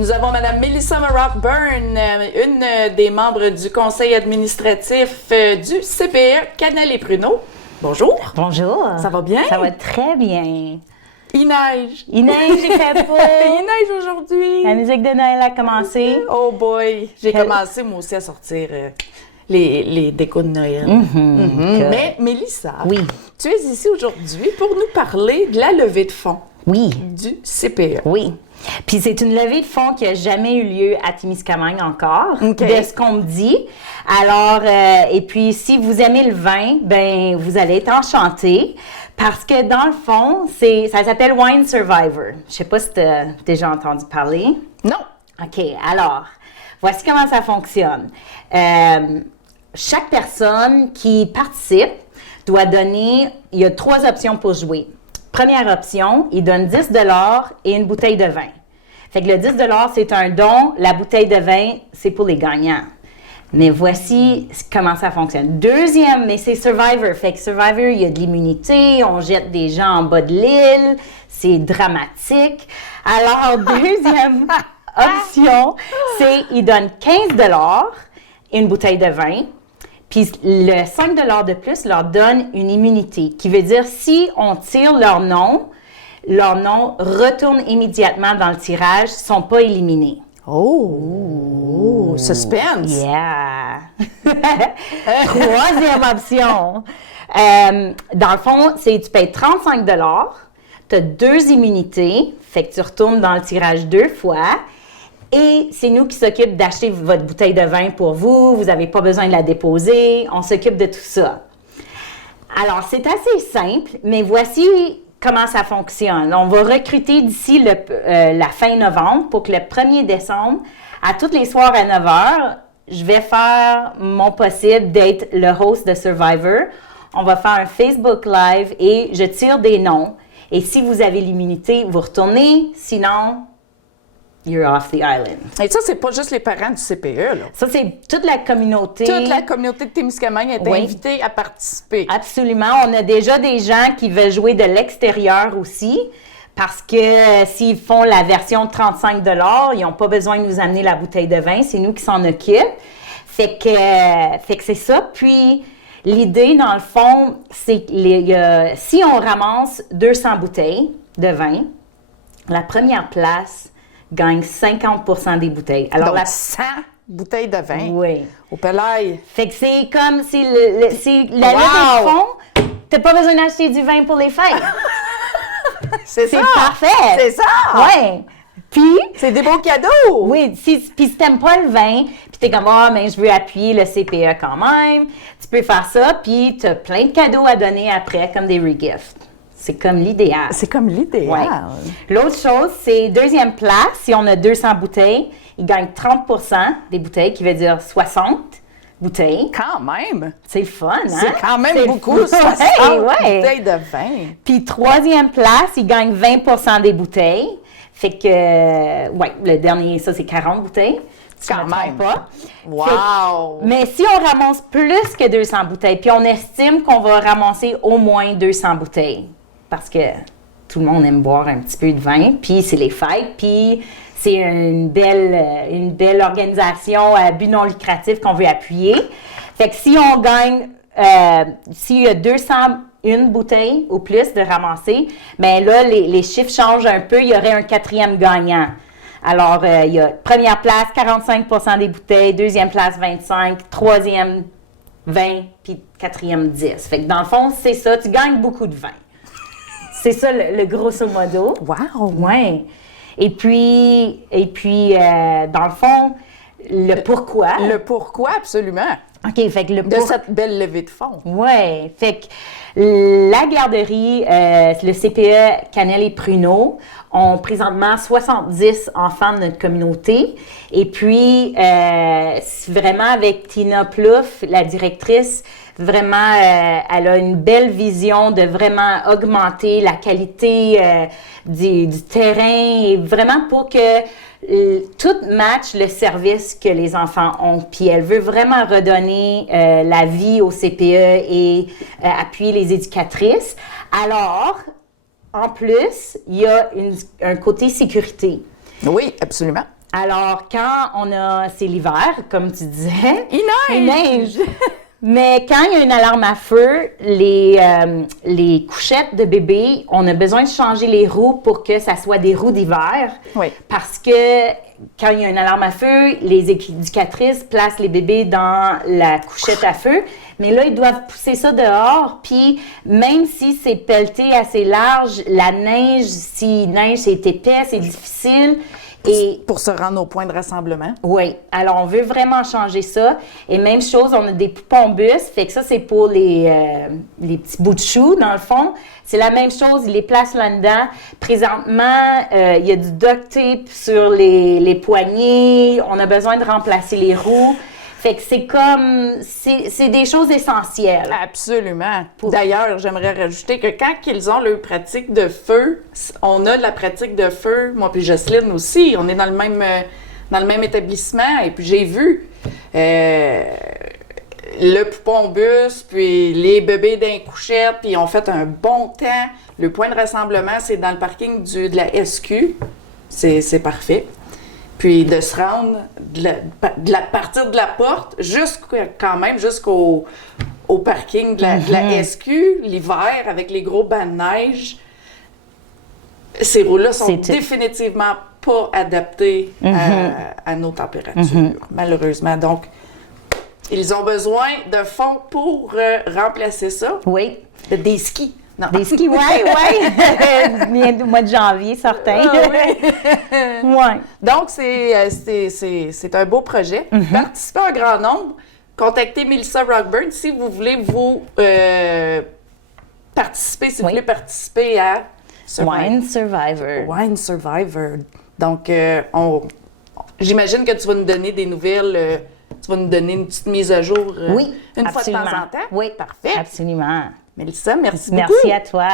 Nous avons Mme Melissa Rockburn, une des membres du conseil administratif du CPE Cannelle et Pruneau. Bonjour. Bonjour. Ça va bien? Ça va très bien. Il neige. Il neige, il fait beau. Il neige aujourd'hui. La musique de Noël a commencé. Oh boy. J'ai commencé moi aussi à sortir les décos de Noël. Mais Melissa, oui. Tu es ici aujourd'hui pour nous parler de la levée de fonds du CPE. Oui. Puis c'est une levée de fonds qui n'a jamais eu lieu à Témiscamingue encore, de ce qu'on me dit. Alors, et puis si vous aimez le vin, ben vous allez être enchantés parce que dans le fond, ça s'appelle Wine Survivor. Je sais pas si tu as déjà entendu parler. Non. OK, alors, voici comment ça fonctionne. Chaque personne qui participe doit donner, il y a 3 options pour jouer. Première option, il donne 10 $ et une bouteille de vin. Fait que le 10 $, c'est un don. La bouteille de vin, c'est pour les gagnants. Mais voici comment ça fonctionne. Deuxième, mais c'est Survivor. Fait que Survivor, il y a de l'immunité, on jette des gens en bas de l'île, c'est dramatique. Alors, deuxième option, c'est il donne 15 $ et une bouteille de vin. Puis le 5 $ de plus leur donne une immunité, qui veut dire si on tire leur nom retourne immédiatement dans le tirage, ils ne sont pas éliminés. Oh, suspense! Yeah! Troisième option. Dans le fond, tu payes 35 $, tu as 2 immunités, fait que tu retournes dans le tirage 2 fois. Et c'est nous qui s'occupent d'acheter votre bouteille de vin pour vous. Vous n'avez pas besoin de la déposer. On s'occupe de tout ça. Alors, c'est assez simple, mais voici comment ça fonctionne. On va recruter d'ici la fin novembre pour que le 1er décembre, à tous les soirs à 9 h, je vais faire mon possible d'être le host de Survivor. On va faire un Facebook Live et je tire des noms. Et si vous avez l'immunité, vous retournez. Sinon, you're off the island. Et ça, c'est pas juste les parents du CPE, là. Ça, c'est toute la communauté. Toute la communauté de Témiscamingue est invitée à participer. Absolument. On a déjà des gens qui veulent jouer de l'extérieur aussi, parce que s'ils font la version de 35 $, ils n'ont pas besoin de nous amener la bouteille de vin. C'est nous qui s'en occupent. Fait que c'est ça. Puis, l'idée, dans le fond, c'est que si on ramasse 200 bouteilles de vin, la première place gagne 50 % des bouteilles. Alors, donc, 100 bouteilles de vin. Oui. Au pelaille. Fait que c'est comme, c'est la levée de fonds. T'as pas besoin d'acheter du vin pour les fêtes. C'est ça. Parfait. C'est ça. Oui. Puis. C'est des beaux cadeaux. Oui. Puis si t'aimes pas le vin, puis t'es comme, mais je veux appuyer le CPE quand même, tu peux faire ça, puis t'as plein de cadeaux à donner après, comme des regifts. C'est comme l'idéal. C'est comme l'idéal. Ouais. L'autre chose, c'est deuxième place. Si on a 200 bouteilles, ils gagnent 30 % des bouteilles, qui veut dire 60 bouteilles. Quand même. C'est fun, hein? C'est quand même beaucoup, 60 bouteilles de vin. Puis troisième place, ils gagnent 20 % des bouteilles. Fait que, le dernier, ça, c'est 40 bouteilles. Quand même. Pas. Wow! Mais si on ramasse plus que 200 bouteilles, puis on estime qu'on va ramasser au moins 200 bouteilles, parce que tout le monde aime boire un petit peu de vin, puis c'est les fêtes, puis c'est une belle organisation à but non lucratif qu'on veut appuyer. Fait que si on gagne, s'il y a 201 bouteilles ou plus de ramasser, bien là, les chiffres changent un peu, il y aurait un 4e gagnant. Alors, il y a première place, 45 % des bouteilles, deuxième place, 25, troisième, 20, puis quatrième, 10. Fait que dans le fond, c'est ça, tu gagnes beaucoup de vin. C'est ça le grosso modo. Wow! Oui. Et puis dans le fond, le pourquoi. Le pourquoi, absolument. OK, fait que de cette belle levée de fonds. Oui. Fait que la garderie, le CPE Cannelle et Pruneau, ont présentement 70 enfants de notre communauté. Et puis, vraiment avec Tina Plouffe, la directrice, vraiment, elle a une belle vision de vraiment augmenter la qualité du terrain et vraiment pour que tout match le service que les enfants ont. Puis elle veut vraiment redonner la vie au CPE et appuyer les éducatrices. Alors, en plus, il y a un côté sécurité. Oui, absolument. Alors, c'est l'hiver, comme tu disais. Il neige! Mais quand il y a une alarme à feu, les couchettes de bébé, on a besoin de changer les roues pour que ça soit des roues d'hiver. Oui. Parce que quand il y a une alarme à feu, les éducatrices placent les bébés dans la couchette à feu. Mais là, ils doivent pousser ça dehors. Puis, même si c'est pelleté assez large, la neige, s'il neige, c'est épais, c'est difficile. Et pour se rendre au point de rassemblement. oui. Alors, on veut vraiment changer ça. Et même chose, on a des poupons bus. Fait que ça, c'est pour les petits bouts de choux, dans le fond. C'est la même chose, ils les placent là-dedans. Présentement, il y a du duct tape sur les poignées. On a besoin de remplacer les roues. Fait que c'est des choses essentielles. Absolument. D'ailleurs, j'aimerais rajouter que quand ils ont leur pratique de feu, on a de la pratique de feu, moi puis Jocelyne aussi, on est dans le même établissement, et puis j'ai vu le poupon bus, puis les bébés d'un couchette, puis ils ont fait un bon temps. Le point de rassemblement, c'est dans le parking de la SQ. C'est parfait. Puis de se rendre partir de la porte jusqu'au parking de la SQ, l'hiver, avec les gros bancs de neige. Ces roues-là sont définitivement pas adaptées à nos températures, malheureusement. Donc, ils ont besoin de fonds pour remplacer ça. Oui. Des skis. Non. Des skis, oui. Bientôt au mois de janvier, certain. Ouais. Donc, c'est un beau projet. Participez en grand nombre. Contactez Melissa Rockburn si vous voulez participer, si vous voulez participer à Wine Survivor. Wine Survivor. Donc, j'imagine que tu vas nous donner des nouvelles. Tu vas nous donner une petite mise à jour oui, une fois de temps en temps. Oui, parfait. Absolument. Melissa, merci beaucoup. Merci à toi.